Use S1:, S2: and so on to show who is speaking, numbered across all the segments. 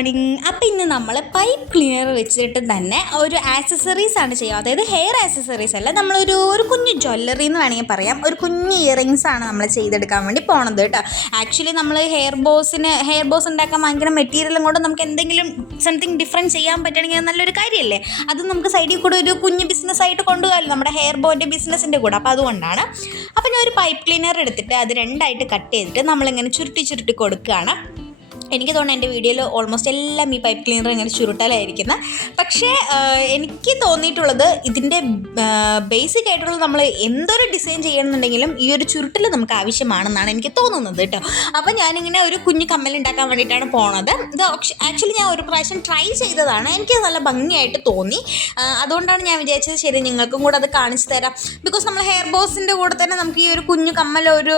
S1: Morning അപ്പം ഇന്ന് നമ്മൾ പൈപ്പ് ക്ലീനർ വെച്ചിട്ട് തന്നെ ഒരു ആക്സസറീസ് ആണ് ചെയ്യുക. അതായത് ഹെയർ ആക്സസറീസ് അല്ല. നമ്മളൊരു ഒരു കുഞ്ഞു ജ്വല്ലറി എന്ന് വേണമെങ്കിൽ പറയാം. ഒരു കുഞ്ഞു ഇയറിങ്സ് ആണ് നമ്മൾ ചെയ്തെടുക്കാൻ വേണ്ടി പോണത് കേട്ടോ. ആക്ച്വലി നമ്മൾ ഹെയർ ബോസിന് ഹെയർ ബോസ് ഉണ്ടാക്കാൻ ഭയങ്കര മെറ്റീരിയലും കൊണ്ട് നമുക്ക് എന്തെങ്കിലും സംതിങ് ഡിഫറെന്റ് ചെയ്യാൻ പറ്റുകയാണെങ്കിൽ നല്ലൊരു കാര്യമല്ലേ? അത് നമുക്ക് സൈഡിൽ കൂടെ ഒരു കുഞ്ഞു ബിസിനസ് ആയിട്ട് കൊണ്ടുപോകാമല്ലോ. നമ്മുടെ ഹെയർ ബോന്റെ ബിസിനസ്സിന്റെ കൂടെ. അപ്പോൾ അതുകൊണ്ടാണ്. അപ്പോൾ ഞാൻ ഒരു പൈപ്പ് ക്ലീനർ എടുത്തിട്ട് അത് രണ്ടായിട്ട് കട്ട് ചെയ്തിട്ട് നമ്മളിങ്ങനെ ചുരുട്ടി ചുരുട്ടി കൊടുക്കുകയാണ്. എനിക്ക് തോന്നുന്നു എന്റെ വീഡിയോയിൽ ഓൾമോസ്റ്റ് എല്ലാം ഈ പൈപ്പ് ക്ലീനർ ഇങ്ങനെ ചുരുട്ടലായിരിക്കുന്നത് പക്ഷേ എനിക്ക് തോന്നിയിട്ടുള്ളത് ഇതിന്റെ ബേസിക് ആയിട്ടുള്ള നമ്മൾ എന്തൊരു ഡിസൈൻ ചെയ്യണമെന്നുണ്ടെങ്കിലും ഈ ഒരു ചുരുട്ടൽ നമുക്ക് ആവശ്യമാണെന്നാണ് എനിക്ക് തോന്നുന്നത് കേട്ടോ. അപ്പോൾ ഞാനിങ്ങനെ ഒരു കുഞ്ഞു കമ്മൽ ഉണ്ടാക്കാൻ വേണ്ടിയിട്ടാണ് പോണത്. ഇത് ആക്ച്വലി ഞാൻ ഒരു പ്രാവശ്യം ട്രൈ ചെയ്തതാണ്. എനിക്ക് നല്ല ഭംഗിയായിട്ട് തോന്നി. അതുകൊണ്ടാണ് ഞാൻ വിചാരിച്ചത് ശരി നിങ്ങൾക്കും കൂടെ അത് കാണിച്ചു തരാം. ബിക്കോസ് നമ്മൾ ഹെയർ ബോസിന്റെ കൂടെ തന്നെ നമുക്ക് ഈ ഒരു കുഞ്ഞു കമ്മൽ ഒരു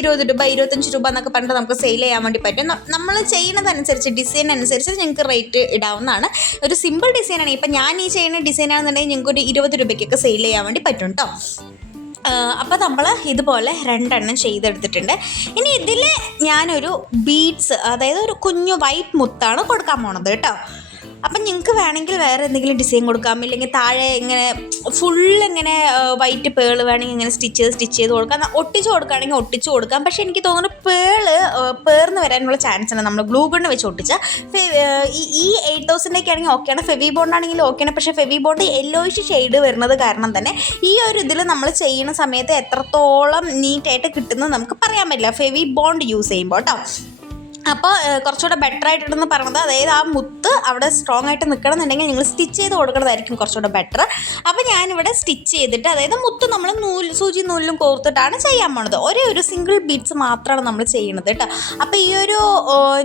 S1: ഇരുപത് രൂപ ഇരുപത്തഞ്ച് രൂപ എന്നൊക്കെ പറഞ്ഞിട്ട് നമുക്ക് സെയിൽ ചെയ്യാൻ വേണ്ടി പറ്റും. നമ്മൾ ചെയ്യുന്നതനുസരിച്ച് ഡിസൈൻ അനുസരിച്ച് നിങ്ങൾക്ക് റേറ്റ് ഇടാവുന്നതാണ്. ഒരു സിമ്പിൾ ഡിസൈനാണ് ഇപ്പം ഞാൻ ഈ ചെയ്യുന്ന ഡിസൈൻ ആണെന്നുണ്ടെങ്കിൽ നിങ്ങൾക്ക് ഒരു ഇരുപത് രൂപയ്ക്കൊക്കെ സെയിൽ ചെയ്യാൻ വേണ്ടി പറ്റും കേട്ടോ അപ്പോൾ നമ്മൾ ഇതുപോലെ രണ്ടെണ്ണം ചെയ്തെടുത്തിട്ടുണ്ട്. ഇനി ഇതിൽ ഞാനൊരു ബീഡ്സ് അതായത് ഒരു കുഞ്ഞു വൈറ്റ് മുത്താണ് കൊടുക്കാൻ പോണത് കേട്ടോ അപ്പം നിങ്ങൾക്ക് വേണമെങ്കിൽ വേറെ എന്തെങ്കിലും ഡിസൈൻ കൊടുക്കാം. ഇല്ലെങ്കിൽ താഴെ ഇങ്ങനെ ഫുൾ ഇങ്ങനെ വൈറ്റ് പേൾ വേണമെങ്കിൽ ഇങ്ങനെ സ്റ്റിച്ച് ചെയ്ത് സ്റ്റിച്ച് ചെയ്ത് കൊടുക്കാം. ഒട്ടിച്ച് കൊടുക്കുകയാണെങ്കിൽ ഒട്ടിച്ച് കൊടുക്കാം. പക്ഷേ എനിക്ക് തോന്നുന്നു പേൾ പേർന്ന് വരാനുള്ള ചാൻസ് ഉണ്ട് നമ്മൾ ഗ്ലൂ ഗണ്ണ് വെച്ച് ഒട്ടിച്ച. ഈ എയ്റ്റ് തൗസൻഡൊക്കെ ആണെങ്കിൽ ഓക്കെയാണ് ഫെവി ബോണ്ട് ആണെങ്കിലും ഓക്കെയാണ് പക്ഷേ ഫെവി ബോണ്ട് യെല്ലോയിഷ് ഷെയ്ഡ് വരുന്നത് കാരണം തന്നെ ഈ ഒരു ഇതിൽ നമ്മൾ ചെയ്യുന്ന സമയത്ത് എത്രത്തോളം നീറ്റായിട്ട് കിട്ടുന്നത് നമുക്ക് പറയാൻ പറ്റില്ല. ഫെവി ബോണ്ട് യൂസ് ചെയ്യുമ്പോൾ കേട്ടോ അപ്പോൾ കുറച്ചുകൂടെ ബെറ്റർ ആയിട്ടുണ്ടെന്ന് പറഞ്ഞത് അതായത് ആ മുത്ത് അവിടെ സ്ട്രോങ് ആയിട്ട് നിൽക്കണമെന്നുണ്ടെങ്കിൽ നിങ്ങൾ സ്റ്റിച്ച് ചെയ്ത് കൊടുക്കുന്നതായിരിക്കും കുറച്ചുകൂടെ ബെറ്റർ അപ്പോൾ ഞാനിവിടെ സ്റ്റിച്ച് ചെയ്തിട്ട് അതായത് മുത്ത് നമ്മൾ നൂൽ സൂചി നൂലിലും കോർത്തിട്ടാണ് ചെയ്യാൻ പോണത്. ഒരേ ഒരു സിംഗിൾ ബീഡ്സ് മാത്രമാണ് നമ്മൾ ചെയ്യുന്നത് കേട്ടോ. അപ്പോൾ ഈ ഒരു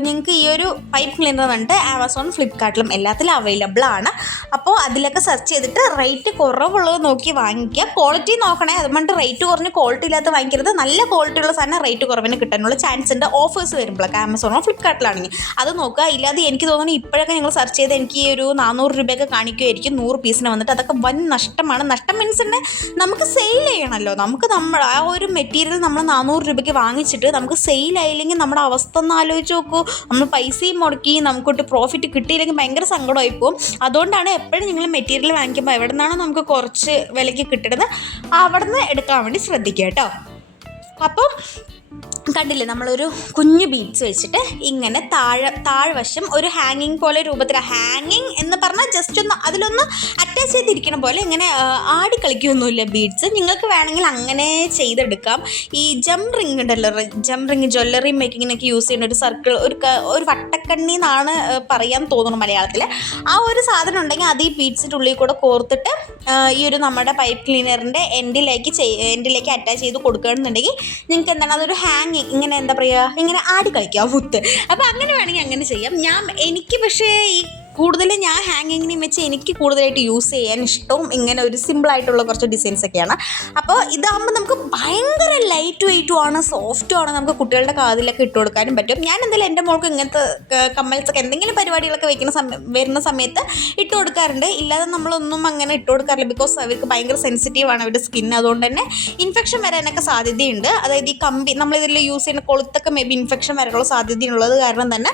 S1: നിങ്ങൾക്ക് ഈ ഒരു പൈപ്പ് ക്ലീനർ വേണ്ട ആമസോൺ ഫ്ലിപ്കാർട്ടിലും എല്ലാത്തിലും അവൈലബിൾ ആണ്. അപ്പോൾ അതിലൊക്കെ സെർച്ച് ചെയ്തിട്ട് റേറ്റ് കുറവുള്ളത് നോക്കി വാങ്ങിക്കുക. ക്വാളിറ്റി നോക്കണേ അതുകൊണ്ട് റേറ്റ് കുറഞ്ഞ് ക്വാളിറ്റി ഇല്ലാത്ത വാങ്ങിക്കരുത്. നല്ല ക്വാളിറ്റി ഉള്ള സാധനം റേറ്റ് കുറവിന് കിട്ടാനുള്ള ചാൻസ് ഉണ്ട്. ഓഫേഴ്സ് വരുമ്പോഴൊക്കെ ആമസോണോ ഫ്ലിപ്കാർട്ടിലാണെങ്കിൽ. അത് നോക്കുക. ഇല്ലാതെ എനിക്ക് തോന്നുന്നു ഇപ്പോഴൊക്കെ ഞങ്ങൾ സെർച്ച് ചെയ്ത് എനിക്ക് ഒരു നാനൂറ് രൂപയൊക്കെ കാണിക്കുമായിരിക്കും നൂറ് പീസിന് വന്നിട്ട്. അതൊക്കെ വൻ നഷ്ടമാണ്. നഷ്ടം മീൻസ് തന്നെ നമുക്ക് സെയിൽ ചെയ്യണമല്ലോ. നമുക്ക് നമ്മൾ ആ ഒരു മെറ്റീരിയൽ നമ്മൾ നാനൂറ് രൂപയ്ക്ക് വാങ്ങിച്ചിട്ട് നമുക്ക് സെയിൽ ആയില്ലെങ്കിൽ നമ്മുടെ അവസ്ഥ ഒന്ന് ആലോചിച്ച് നോക്കൂ. നമ്മൾ പൈസയും മുടക്കി നമുക്കൊട്ട് പ്രോഫിറ്റ് കിട്ടിയില്ലെങ്കിൽ ഭയങ്കര സങ്കടമായി പോകും അതുകൊണ്ടാണ് എപ്പോഴും നിങ്ങൾ മെറ്റീരിയൽ വാങ്ങിക്കുമ്പോൾ എവിടെ നിന്നാണോ നമുക്ക് കുറച്ച് വിലയ്ക്ക് കിട്ടുന്നത് അവിടെ നിന്ന് എടുക്കാൻ വേണ്ടി ശ്രദ്ധിക്കുക കേട്ടോ. അപ്പം കണ്ടില്ലേ നമ്മളൊരു കുഞ്ഞു ബീഡ്സ് വെച്ചിട്ട് ഇങ്ങനെ താഴെ താഴ്വശം ഒരു ഹാങ്ങിങ് പോലെ രൂപത്തിൽ ഹാങ്ങിങ് എന്ന് പറഞ്ഞാൽ ജസ്റ്റ് ഒന്ന് അതിലൊന്ന് അറ്റാച്ച് ചെയ്തിരിക്കണ പോലെ ഇങ്ങനെ ആടി കളിക്കുകയൊന്നുമില്ല ബീഡ്സ് നിങ്ങൾക്ക് വേണമെങ്കിൽ അങ്ങനെ ചെയ്തെടുക്കാം. ഈ ജം റിങ് ഉണ്ടല്ലോ ജം റിങ് ജ്വല്ലറി മേക്കിങ്ങിനൊക്കെ യൂസ് ചെയ്യുന്ന ഒരു സർക്കിൾ ഒരു ഒരു വട്ടക്കണ്ണി എന്നാണ് പറയാൻ തോന്നുന്നു മലയാളത്തിൽ ആ ഒരു സാധനം ഉണ്ടെങ്കിൽ അത് ഈ ബീഡ്സിന്റെ ഉള്ളിൽ കൂടെ കോർത്തിട്ട് ഈ ഒരു നമ്മുടെ പൈപ്പ് ക്ലീനറിന്റെ എൻഡിലേക്ക് എൻഡിലേക്ക് അറ്റാച്ച് ചെയ്ത് കൊടുക്കുകയാണെന്നുണ്ടെങ്കിൽ നിങ്ങൾക്ക് എന്താണ് അതൊരു ഹാങ് ഇങ്ങനെ എന്താ പറയുക ഇങ്ങനെ ആടി കളിക്കുക മുത്ത് അപ്പോൾ അങ്ങനെ വേണമെങ്കിൽ അങ്ങനെ ചെയ്യാം. ഞാൻ എനിക്ക് പക്ഷേ ഈ കൂടുതൽ ഞാൻ ഹാങ്ങിങ്ങിനെയും വെച്ച് എനിക്ക് കൂടുതലായിട്ട് യൂസ് ചെയ്യാൻ ഇഷ്ടവും ഇങ്ങനെ ഒരു സിമ്പിൾ ആയിട്ടുള്ള കുറച്ച് ഡിസൈൻസ് ഒക്കെയാണ്. അപ്പോൾ ഇതാകുമ്പോൾ നമുക്ക് ഭയങ്കര ലൈറ്റ് വെയിറ്റും ആണ് സോഫ്റ്റും ആണ് നമുക്ക് കുട്ടികളുടെ കാതിലൊക്കെ ഇട്ട് കൊടുക്കാനും പറ്റും. ഞാൻ എന്തായാലും എന്റെ മോൾക്ക് ഇങ്ങനത്തെ കമ്മൽസൊക്കെ എന്തെങ്കിലും പരിപാടികളൊക്കെ വെക്കുന്ന സമയം വരുന്ന സമയത്ത് ഇട്ട് കൊടുക്കാറുണ്ട്. ഇല്ലാതെ നമ്മളൊന്നും അങ്ങനെ ഇട്ട് കൊടുക്കാറില്ല. ബിക്കോസ് അവർക്ക് ഭയങ്കര സെൻസിറ്റീവ് ആണ് അവരുടെ സ്കിൻ അതുകൊണ്ട് തന്നെ ഇൻഫെക്ഷൻ വരാനൊക്കെ സാധ്യതയുണ്ട്. അതായത് ഈ കമ്പി നമ്മളിതിൽ യൂസ് ചെയ്യുന്ന കൊളുത്തൊക്കെ മേ ബി ഇൻഫെക്ഷൻ വരാനുള്ള സാധ്യതയുള്ളത് കാരണം തന്നെ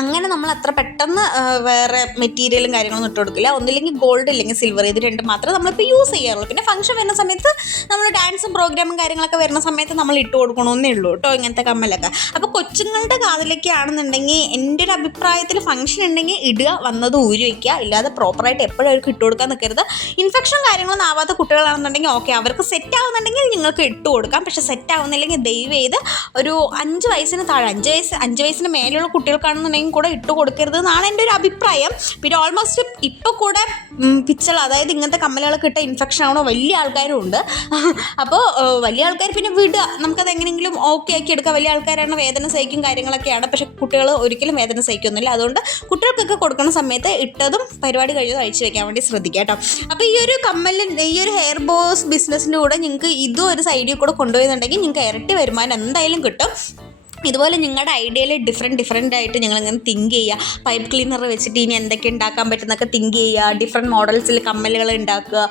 S1: അങ്ങനെ നമ്മൾ അത്ര പെട്ടെന്ന് വേറെ മെറ്റീരിയലും കാര്യങ്ങളൊന്നും ഇട്ട് കൊടുക്കില്ല. ഒന്നില്ലെങ്കിൽ ഗോൾഡ് ഇല്ലെങ്കിൽ സിൽവർ ഇത് രണ്ട് മാത്രമേ നമ്മളിപ്പോൾ യൂസ് ചെയ്യാറുള്ളൂ. പിന്നെ ഫംഗ്ഷൻ വരുന്ന സമയത്ത് നമ്മൾ ഡാൻസും പ്രോഗ്രാമും കാര്യങ്ങളൊക്കെ വരുന്ന സമയത്ത് നമ്മൾ ഇട്ട് കൊടുക്കണമെന്നേ ഉള്ളൂ കേട്ടോ ഇങ്ങനത്തെ കമ്മലൊക്കെ. അപ്പോൾ കൊച്ചുങ്ങളുടെ കാതിലൊക്കെ ആണെന്നുണ്ടെങ്കിൽ എന്റെ ഒരു അഭിപ്രായത്തിൽ ഫംഗ്ഷൻ ഉണ്ടെങ്കിൽ ഇടുക വന്നത് ഊരി വയ്ക്കുക ഇല്ലാതെ പ്രോപ്പറായിട്ട് എപ്പോഴും അവർക്ക് ഇട്ട് കൊടുക്കാൻ നിൽക്കരുത്. ഇൻഫെക്ഷൻ കാര്യങ്ങളൊന്നും ആവാത്ത കുട്ടികളാണെന്നുണ്ടെങ്കിൽ ഓക്കെ അവർക്ക് സെറ്റ് ആവുന്നുണ്ടെങ്കിൽ നിങ്ങൾക്ക് ഇട്ട് കൊടുക്കാം. പക്ഷേ സെറ്റ് ആവുന്നില്ലെങ്കിൽ ദയവ് ചെയ്ത് ഒരു അഞ്ച് വയസ്സിന് താഴെ അഞ്ച് വയസ്സ് അഞ്ച് വയസ്സിന് മേലെയുള്ള കുട്ടികൾക്കാണെന്നുണ്ടെങ്കിൽ കൂടെ ഇട്ട് കൊടുക്കരുത് എന്നാണ് എന്റെ ഒരു അഭിപ്രായം. പിന്നെ ഓൾമോസ്റ്റ് ഇപ്പോൾ കൂടെ പിച്ചൾ അതായത് ഇങ്ങനത്തെ കമ്മലുകളൊക്കെ ഇട്ട ഇൻഫെക്ഷൻ ആവണോ വലിയ ആൾക്കാരും ഉണ്ട് അപ്പോൾ വലിയ ആൾക്കാർ പിന്നെ വിടുക. നമുക്കത് എങ്ങനെയെങ്കിലും ഓക്കെ ആക്കി എടുക്കുക വലിയ ആൾക്കാരാണ് വേദന സഹിക്കും കാര്യങ്ങളൊക്കെയാണ്. പക്ഷെ കുട്ടികൾ ഒരിക്കലും വേദന സഹിക്കുന്നില്ല അതുകൊണ്ട് കുട്ടികൾക്കൊക്കെ കൊടുക്കുന്ന സമയത്ത് ഇട്ടതും പരിപാടി കഴിഞ്ഞതും അഴിച്ചു വെക്കാൻ വേണ്ടി ശ്രദ്ധിക്കുക കേട്ടോ. അപ്പോൾ ഈ ഒരു കമ്മലിൻ ഈ ഒരു ഹെയർ ബോസ് ബിസിനസ്സിന്റെ കൂടെ നിങ്ങൾക്ക് ഇതും ഒരു സൈഡിൽ കൂടെ കൊണ്ടുപോയെന്നുണ്ടെങ്കിൽ നിങ്ങൾക്ക് ഇരട്ടി വരുമാനം എന്തായാലും കിട്ടും. ഇതുപോലെ നിങ്ങളുടെ ഐഡിയയിൽ ഡിഫറെന്റ് ഡിഫറെന്റ് ആയിട്ട് നിങ്ങളിങ്ങനെ തിങ്ക് ചെയ്യുക പൈപ്പ് ക്ലീനർ വെച്ചിട്ട് ഇനി എന്തൊക്കെ ഉണ്ടാക്കാൻ പറ്റുന്നൊക്കെ തിങ്ക് ചെയ്യുക ഡിഫറെന്റ് മോഡൽസിൽ കമ്മലുകൾ ഉണ്ടാക്കുക.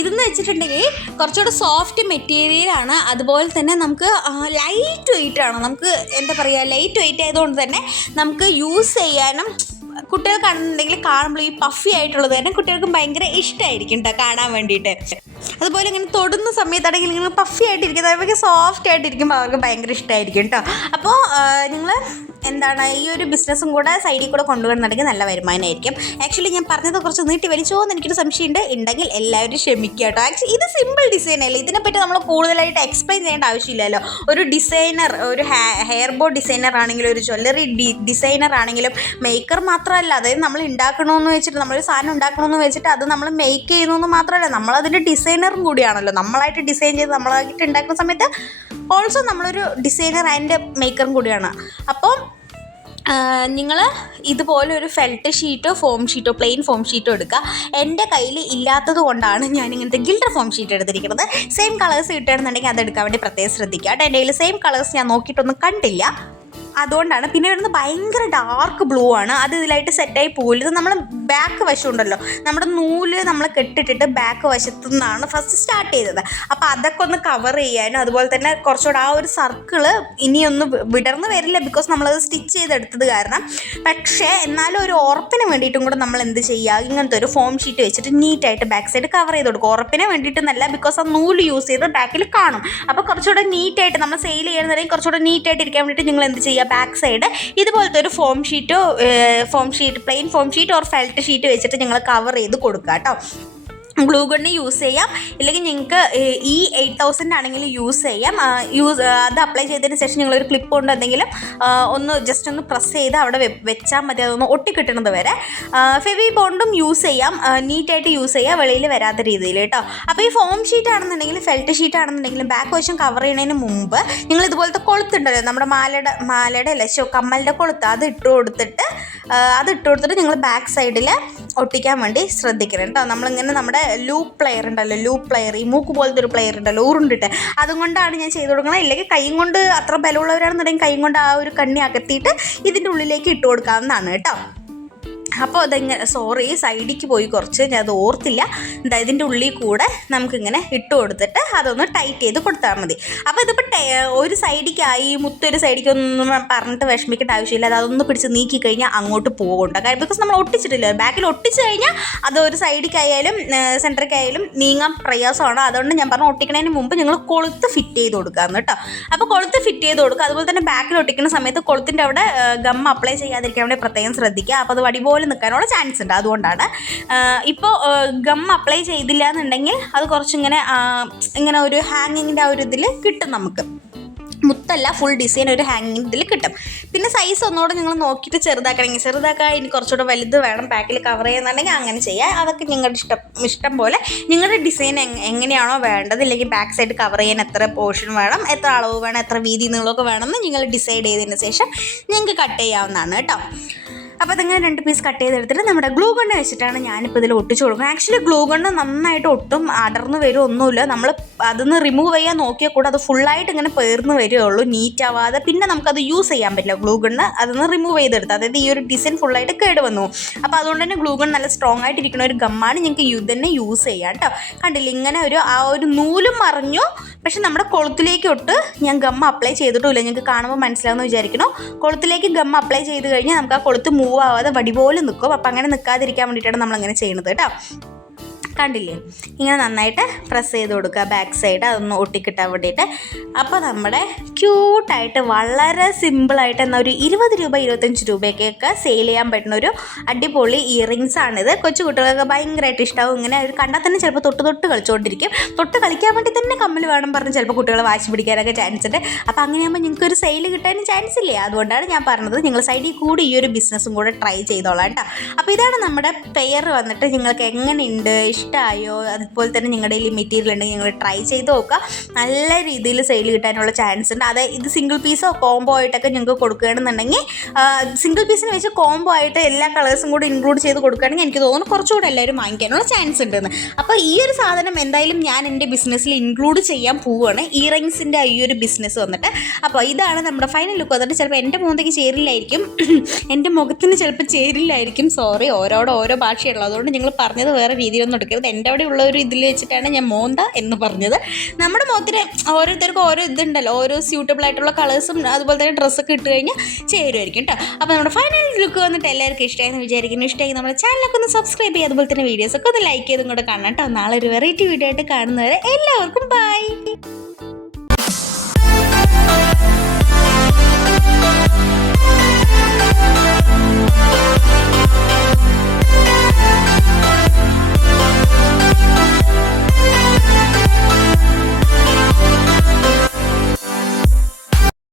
S1: ഇതെന്ന് വെച്ചിട്ടുണ്ടെങ്കിൽ കുറച്ചുകൂടെ സോഫ്റ്റ് മെറ്റീരിയലാണ് അതുപോലെ തന്നെ നമുക്ക് ലൈറ്റ് വെയിറ്റ് ആണ്. നമുക്ക് എന്താ പറയുക ലൈറ്റ് വെയിറ്റ് ആയതുകൊണ്ട് തന്നെ നമുക്ക് യൂസ് ചെയ്യാനും കുട്ടികൾ കാണുന്നുണ്ടെങ്കിൽ കാണുമ്പോൾ ഈ പഫി ആയിട്ടുള്ളത് തന്നെ കുട്ടികൾക്കും ഭയങ്കര ഇഷ്ടമായിരിക്കും കേട്ടോ കാണാൻ വേണ്ടിയിട്ട്. അതുപോലെ ഇങ്ങനെ തൊടുന്ന സമയത്താണെങ്കിൽ ഇങ്ങനെ പഫി ആയിട്ടിരിക്കുന്നത് അവർക്ക് സോഫ്റ്റ് ആയിട്ടിരിക്കുമ്പോൾ അവർക്ക് ഭയങ്കര ഇഷ്ടമായിരിക്കും കേട്ടോ അപ്പോൾ നിങ്ങൾ എന്താണ് ഈ ഒരു ബിസിനസ്സും കൂടെ സൈഡിൽ കൂടെ കൊണ്ടുവരുന്നുണ്ടെങ്കിൽ നല്ല വരുമാനമായിരിക്കും. ആക്ച്വലി ഞാൻ പറഞ്ഞത് കുറച്ച് നീട്ടി വലിച്ചോ എന്ന് എനിക്കൊരു സംശയമുണ്ട്. ഉണ്ടെങ്കിൽ എല്ലാവരും ക്ഷമിക്കുക കേട്ടോ ആക്ച്വലി ഇത് സിമ്പിൾ ഡിസൈൻ അല്ലേ? ഇതിനെപ്പറ്റി നമ്മൾ കൂടുതലായിട്ട് എക്സ്പ്ലെയിൻ ചെയ്യേണ്ട ആവശ്യമില്ലല്ലോ. ഒരു ഡിസൈനർ ഒരു ഹെയർ ബോ ഡിസൈനർ ആണെങ്കിലും ഒരു ജ്വല്ലറി ഡി ഡിസൈനർ ആണെങ്കിലും മേക്കർ മാത്രമല്ല. അതായത് നമ്മൾ ഉണ്ടാക്കണമെന്ന് വെച്ചിട്ട് നമ്മളൊരു സാധനം ഉണ്ടാക്കണമെന്ന് വെച്ചിട്ട് അത് നമ്മൾ മേക്ക് ചെയ്യുന്നു മാത്രമല്ല. നമ്മളതിന്റെ ഡിസൈനറും കൂടിയാണല്ലോ. നമ്മളായിട്ട് ഡിസൈൻ ചെയ്ത് നമ്മളായിട്ട് ഉണ്ടാക്കുന്ന സമയത്ത് ഓൾസോ നമ്മളൊരു ഡിസൈനർ ആൻഡ് മേക്കറും കൂടിയാണ്. അപ്പം നിങ്ങൾ ഇതുപോലെ ഒരു ഫെൽറ്റ് ഷീറ്റോ ഫോം ഷീറ്റോ പ്ലെയിൻ ഫോം ഷീറ്റോ എടുക്കുക. എന്റെ കയ്യിൽ ഇല്ലാത്തത് കൊണ്ടാണ് ഞാൻ ഇങ്ങനത്തെ ഗിൽഡർ ഫോം ഷീറ്റ് എടുത്തിരിക്കുന്നത്. സെയിം കളേഴ്സ് കിട്ടുകയാണെന്നുണ്ടെങ്കിൽ അത് എടുക്കാൻ വേണ്ടി പ്രത്യേകം ശ്രദ്ധിക്കുക. കേട്ടോ എന്റെ കയ്യിൽ സെയിം കളേഴ്സ് ഞാൻ നോക്കിയിട്ടൊന്നും കണ്ടില്ല. അതുകൊണ്ടാണ്. പിന്നെ വരുന്നത് ഭയങ്കര ഡാർക്ക് ബ്ലൂ ആണ്. അത് ഇതിലായിട്ട് സെറ്റായി പോകില്ല ഇത് നമ്മൾ ബാക്ക് വശം ഉണ്ടല്ലോ നമ്മുടെ നൂൽ നമ്മൾ കെട്ടിട്ടിട്ട് ബാക്ക് വശത്തു നിന്നാണ് ഫസ്റ്റ് സ്റ്റാർട്ട് ചെയ്തത്. അപ്പോൾ അതൊക്കെ ഒന്ന് കവർ ചെയ്യാനും അതുപോലെ തന്നെ കുറച്ചുകൂടെ ആ ഒരു സർക്കിൾ ഇനിയൊന്ന് വിടർന്ന് വരില്ല ബിക്കോസ് നമ്മളത് സ്റ്റിച്ച് ചെയ്തെടുത്തത് കാരണം. പക്ഷേ എന്നാലും ഒരു ഉറപ്പിന് വേണ്ടിയിട്ടും കൂടെ നമ്മൾ എന്ത് ചെയ്യുക? ഇങ്ങനത്തെ ഒരു ഫോം ഷീറ്റ് വെച്ചിട്ട് നീറ്റായിട്ട് ബാക്ക് സൈഡ് കവർ ചെയ്ത് കൊടുക്കും. ഉറപ്പിന് വേണ്ടിയിട്ടെന്നല്ല ബിക്കോസ് ആ നൂൽ യൂസ് ചെയ്ത് ബാക്കിൽ കാണും. അപ്പോൾ കുറച്ചുകൂടെ നീറ്റായിട്ട് നമ്മൾ സെയിൽ ചെയ്യുന്നതിനെ കുറച്ചുകൂടെ നീറ്റായിട്ട് ഇരിക്കാൻ വേണ്ടിയിട്ട് നിങ്ങൾ എന്ത് ചെയ്യുക? ബാക്ക് സൈഡ് ഇതുപോലത്തെ ഒരു foam ഷീറ്റോ foam sheet plain foam sheet or felt sheet വെച്ചിട്ട് ഞങ്ങൾ കവർ ചെയ്ത് കൊടുക്കുക കേട്ടോ ഗ്ലൂ ഗണ്ണ് യൂസ് ചെയ്യാം. ഇല്ലെങ്കിൽ നിങ്ങൾക്ക് ഈ എയ്റ്റ് തൗസൻഡ് ആണെങ്കിലും യൂസ് ചെയ്യാം. യൂസ് അത് അപ്ലൈ ചെയ്തതിന് ശേഷം നിങ്ങളൊരു ക്ലിപ്പ് കൊണ്ട് എന്തെങ്കിലും ഒന്ന് ജസ്റ്റ് ഒന്ന് പ്രസ് ചെയ്ത് അവിടെ വെച്ചാൽ മതി. അതൊന്ന് ഒട്ടിക്കിട്ടുന്നത് വരെ. ഫെവി ബോണ്ടും യൂസ് ചെയ്യാം. നീറ്റായിട്ട് യൂസ് ചെയ്യാം. വെളിയിൽ വരാത്ത രീതിയിൽ കേട്ടോ. അപ്പോൾ ഈ ഫോം ഷീറ്റ് ആണെന്നുണ്ടെങ്കിൽ ഫെൽറ്റ് ഷീറ്റ് ആണെന്നുണ്ടെങ്കിലും ബാക്ക് വശം കവർ ചെയ്യുന്നതിന് മുമ്പ് നിങ്ങൾ ഇതുപോലത്തെ കൊളുത്തുണ്ടല്ലോ. നമ്മുടെ മാലയുടെ മാലയുടെ അല്ല കമ്മലിന്റെ കൊളുത്ത്. അത് ഇട്ട് കൊടുത്തിട്ട് അത് ഇട്ട് കൊടുത്തിട്ട് നിങ്ങൾ ബാക്ക് സൈഡിൽ ഒട്ടിക്കാൻ വേണ്ടി ശ്രദ്ധിക്കണം കേട്ടോ. നമ്മളിങ്ങനെ നമ്മുടെ ലൂപ്പ് പ്ലെയർ ഉണ്ടല്ലോ ലൂപ്പ് പ്ലെയർ ഈ മൂക്ക് പോലത്തെ ഒരു പ്ലെയർ ഉണ്ടല്ലോ ഊറുണ്ടിട്ട് അതുകൊണ്ടാണ് ഞാൻ ചെയ്ത് കൊടുക്കുന്നത്. ഇല്ലെങ്കിൽ കൈ കൊണ്ട് അത്ര ബലമുള്ളവരാണെന്നുണ്ടെങ്കിൽ കൈ കൊണ്ട് ആ ഒരു കണ്ണി അകത്തിയിട്ട് ഇതിന്റെ ഉള്ളിലേക്ക് ഇട്ട് കൊടുക്കാവുന്നതാണ് കേട്ടോ. അപ്പോൾ അതിങ്ങനെ സോറി സൈഡിക്ക് പോയി കുറച്ച് ഞാൻ അത് ഓർത്തില്ല. എന്താ ഇതിന്റെ ഉള്ളിൽ കൂടെ നമുക്കിങ്ങനെ ഇട്ട് കൊടുത്തിട്ട് അതൊന്ന് ടൈറ്റ് ചെയ്ത് കൊടുത്താൽ മതി. അപ്പോൾ ഇതിപ്പോൾ ഒരു സൈഡിക്കായി മുത്തൊരു സൈഡിക്കൊന്നും പറഞ്ഞിട്ട് വിഷമിക്കേണ്ട ആവശ്യമില്ല. അത് അതൊന്ന് പിടിച്ച് നീക്കി കഴിഞ്ഞാൽ അങ്ങോട്ട് പോകണ്ട കാര്യം ബിക്കോസ് നമ്മൾ ഒട്ടിച്ചിട്ടില്ല. ബാക്കിൽ ഒട്ടിച്ച് കഴിഞ്ഞാൽ അത് ഒരു സൈഡിക്കായാലും സെന്ററിക്കായാലും നീങ്ങാൻ പ്രയാസമാണ്. അതുകൊണ്ട് ഞാൻ പറഞ്ഞു ഒട്ടിക്കണതിന് മുമ്പ് നിങ്ങൾ കൊളുത്ത് ഫിറ്റ് ചെയ്ത് കൊടുക്കാമെന്ന് കേട്ടോ അപ്പോൾ കൊളുത്ത് ഫിറ്റ് ചെയ്ത് കൊടുക്കുക. അതുപോലെ തന്നെ ബാക്കിൽ ഒട്ടിക്കുന്ന സമയത്ത് കൊളുത്തിന്റെ അവിടെ ഗം അപ്ലൈ ചെയ്യാതിരിക്കാൻ വേണ്ടി പ്രത്യേകം ശ്രദ്ധിക്കുക. അപ്പോൾ അത് വടി പോലെ നിൽക്കാനുള്ള ചാൻസ് ഉണ്ട്. അതുകൊണ്ടാണ്. ഇപ്പോൾ ഗം അപ്ലൈ ചെയ്തില്ല എന്നുണ്ടെങ്കിൽ അത് കുറച്ചിങ്ങനെ ഇങ്ങനെ ഒരു ഹാങ്ങിങ്ങിന്റെ ആ ഒരു ഇതിൽ കിട്ടും നമുക്ക്. മുത്തല്ല ഫുൾ ഡിസൈൻ ഒരു ഹാങ്ങിങ് ഇതിൽ കിട്ടും. പിന്നെ സൈസ് ഒന്നുകൂടെ നിങ്ങൾ നോക്കിയിട്ട് ചെറുതാക്കണമെങ്കിൽ ചെറുതാക്കാൻ ഇനി കുറച്ചുകൂടെ വലുത് വേണം പാക്കിൽ കവർ ചെയ്യുന്നുണ്ടെങ്കിൽ അങ്ങനെ ചെയ്യാം. അതൊക്കെ നിങ്ങളുടെ ഇഷ്ടം ഇഷ്ടം പോലെ നിങ്ങളുടെ ഡിസൈൻ എങ്ങനെയാണോ വേണ്ടത് ഇല്ലെങ്കിൽ ബാക്ക് സൈഡ് കവർ ചെയ്യാൻ എത്ര പോർഷൻ വേണം എത്ര അളവ് വേണം എത്ര വീതി നിങ്ങളൊക്കെ വേണമെന്ന് നിങ്ങൾ ഡിസൈഡ് ചെയ്തതിന് ശേഷം നിങ്ങൾക്ക് കട്ട് ചെയ്യാവുന്നതാണ് കേട്ടോ. അപ്പോൾ അതിങ്ങനെ രണ്ട് പീസ് കട്ട് ചെയ്തെടുത്തിട്ട് നമ്മുടെ ഗ്ലൂ ഗണ്ണ് വെച്ചിട്ടാണ് ഞാനിപ്പോൾ ഇതിൽ ഒട്ടിച്ച് കൊടുക്കുന്നത്. ആക്ച്വലി ഗ്ലൂ ഗണ്ണ് നന്നായിട്ട് ഒട്ടും അടർന്നു വരും ഒന്നുമില്ല നമ്മൾ അതൊന്ന് റിമൂവ് ചെയ്യാൻ നോക്കിയാൽ കൂടെ അത് ഫുള്ളായിട്ട് ഇങ്ങനെ പേർന്ന് വരികയുള്ളൂ നീറ്റ് ആവാതെ പിന്നെ നമുക്കത് യൂസ് ചെയ്യാൻ പറ്റില്ല ഗ്ലൂ ഗണ്ണ് അതൊന്ന് റിമൂവ് ചെയ്തെടുത്ത്. അതായത് ഈ ഒരു ഡിസൈൻ ഫുള്ളായിട്ട് കേട് വന്നു. അപ്പോൾ അതുകൊണ്ട് തന്നെ ഗ്ലൂ ഗൺ നല്ല സ്ട്രോങ് ആയിട്ടിരിക്കുന്ന ഒരു ഗമ്മാണ് ഞങ്ങൾക്ക് തന്നെ യൂസ് ചെയ്യാം കേട്ടോ കണ്ടില്ല? ഇങ്ങനെ ഒരു ആ ഒരു നൂലും മറിഞ്ഞു പക്ഷെ നമ്മുടെ കൊളുത്തിലേക്ക് ഒട്ട് ഞാൻ ഗം അപ്ലൈ ചെയ്തിട്ടില്ല ഞങ്ങൾക്ക് കാണുമ്പോൾ മനസ്സിലാവുമെന്ന് വിചാരിക്കണം കൊളുത്തിലേക്ക് ഗം അപ്ലൈ ചെയ്ത് കഴിഞ്ഞാൽ നമുക്ക് ആ കൊളുത്ത് മൂവ് ആവാതെ വടി പോലെ നിൽക്കും. അപ്പം അങ്ങനെ നിൽക്കാതിരിക്കാൻ വേണ്ടിയിട്ടാണ് നമ്മളങ്ങനെ ചെയ്യുന്നത് കേട്ടോ. കണ്ടില്ലേ? ഇങ്ങനെ നന്നായിട്ട് പ്രസ് ചെയ്ത് കൊടുക്കുക ബാക്ക് സൈഡ് അതൊന്ന് ഒട്ടിക്കിട്ടാൻ വേണ്ടിയിട്ട്. അപ്പോൾ നമ്മുടെ ക്യൂട്ടായിട്ട് വളരെ സിമ്പിളായിട്ട് എന്നാൽ ഒരു ഇരുപത് രൂപ ഇരുപത്തഞ്ച് രൂപയ്ക്കൊക്കെ സെയിൽ ചെയ്യാൻ പറ്റുന്ന ഒരു അടിപൊളി ഇയറിങ്സ് ആണിത്. കൊച്ചു കുട്ടികൾക്ക് ഭയങ്കരമായിട്ട് ഇഷ്ടമാവും ഇങ്ങനെ അവർ കണ്ടാൽ തന്നെ ചിലപ്പോൾ തൊട്ട് തൊട്ട് കളിച്ചുകൊണ്ടിരിക്കും തൊട്ട് കളിക്കാൻ വേണ്ടി തന്നെ കമ്മൽ വേണം പറഞ്ഞ് ചിലപ്പോൾ കുട്ടികളെ വാശി പിടിക്കാനൊക്കെ ചാൻസ് ഉണ്ട്. അപ്പോൾ അങ്ങനെയാകുമ്പോൾ നിങ്ങൾക്ക് ഒരു സെയിൽ കിട്ടാനും ചാൻസ് ഇല്ലേ? അതുകൊണ്ടാണ് ഞാൻ പറഞ്ഞത് നിങ്ങൾ സൈഡിൽ കൂടി ഈ ഒരു ബിസിനസ്സും കൂടെ ട്രൈ ചെയ്തോളാം കേട്ടോ. അപ്പോൾ ഇതാണ് നമ്മുടെ പെയർ വന്നിട്ട് നിങ്ങൾക്ക് എങ്ങനെയുണ്ട് ഇഷ്ടമായോ? അതുപോലെ തന്നെ നിങ്ങളുടെ ഈ മെറ്റീരിയൽ ഉണ്ടെങ്കിൽ നിങ്ങൾ ട്രൈ ചെയ്ത് നോക്കുക. നല്ല രീതിയിൽ സെയിൽ കിട്ടാനുള്ള ചാൻസ് ഉണ്ട്. അതായത് ഇത് സിംഗിൾ പീസോ കോംബോ ആയിട്ടൊക്കെ നിങ്ങൾക്ക് കൊടുക്കുകയാണെന്നുണ്ടെങ്കിൽ സിംഗിൾ പീസിന് വെച്ച് കോംബോ ആയിട്ട് എല്ലാ കളേഴ്സും കൂടി ഇൻക്ലൂഡ് ചെയ്ത് കൊടുക്കുകയാണെങ്കിൽ എനിക്ക് തോന്നുന്നു കുറച്ചുകൂടെ എല്ലാവരും വാങ്ങിക്കാനുള്ള ചാൻസ് ഉണ്ടെന്ന്. അപ്പോൾ ഈ ഒരു സാധനം എന്തായാലും ഞാൻ എന്റെ ബിസിനസ്സിൽ ഇൻക്ലൂഡ് ചെയ്യാൻ പോവുകയാണ്. ഇയറിങ്സിന്റെ ഈ ഒരു ബിസിനസ് വന്നിട്ട്. അപ്പോൾ ഇതാണ് നമ്മുടെ ഫൈനൽ ലുക്ക് വന്നിട്ട് ചിലപ്പോൾ എന്റെ മുഖത്തേക്ക് ചേരില്ലായിരിക്കും. എന്റെ മുഖത്തിന് ചിലപ്പോൾ ചേരില്ലായിരിക്കും. സോറി ഓരോടെ ഓരോ ഭാഷയുള്ളൂ അതുകൊണ്ട് നിങ്ങൾ പറഞ്ഞത് വേറെ രീതിയിലൊന്നും കാണിക്കരുത് എന്റെ അവിടെ ഉള്ള ഒരു ഇതിൽ വെച്ചിട്ടാണ് ഞാൻ മോന്ത എന്ന് പറഞ്ഞത്. നമ്മുടെ മോത്തിന് ഓരോരുത്തർക്കും ഓരോ ഇതുണ്ടല്ലോ ഓരോ സ്യൂട്ടബിൾ ആയിട്ടുള്ള കളേഴ്സും അതുപോലെ തന്നെ ഡ്രസ്സൊക്കെ ഇട്ട് കഴിഞ്ഞാൽ ചേരുമായിരിക്കും കേട്ടോ. അപ്പോൾ നമ്മുടെ ഫൈനൽ ലുക്ക് വന്നിട്ട് എല്ലാവർക്കും ഇഷ്ടമായെന്ന് വിചാരിക്കുന്നു. ഇഷ്ടമായി നമ്മുടെ ചാനലൊക്കെ ഒന്ന് സബ്സ്ക്രൈബ് ചെയ്യുക അതുപോലെ തന്നെ വീഡിയോസൊക്കെ ഒന്ന് ലൈക്ക് ചെയ്തും കൂടെ കാണാം കേട്ടോ. നാളെ ഒരു വെറൈറ്റി വീഡിയോ ആയിട്ട് കാണുന്നവരെ എല്ലാവർക്കും ബൈ Thank you.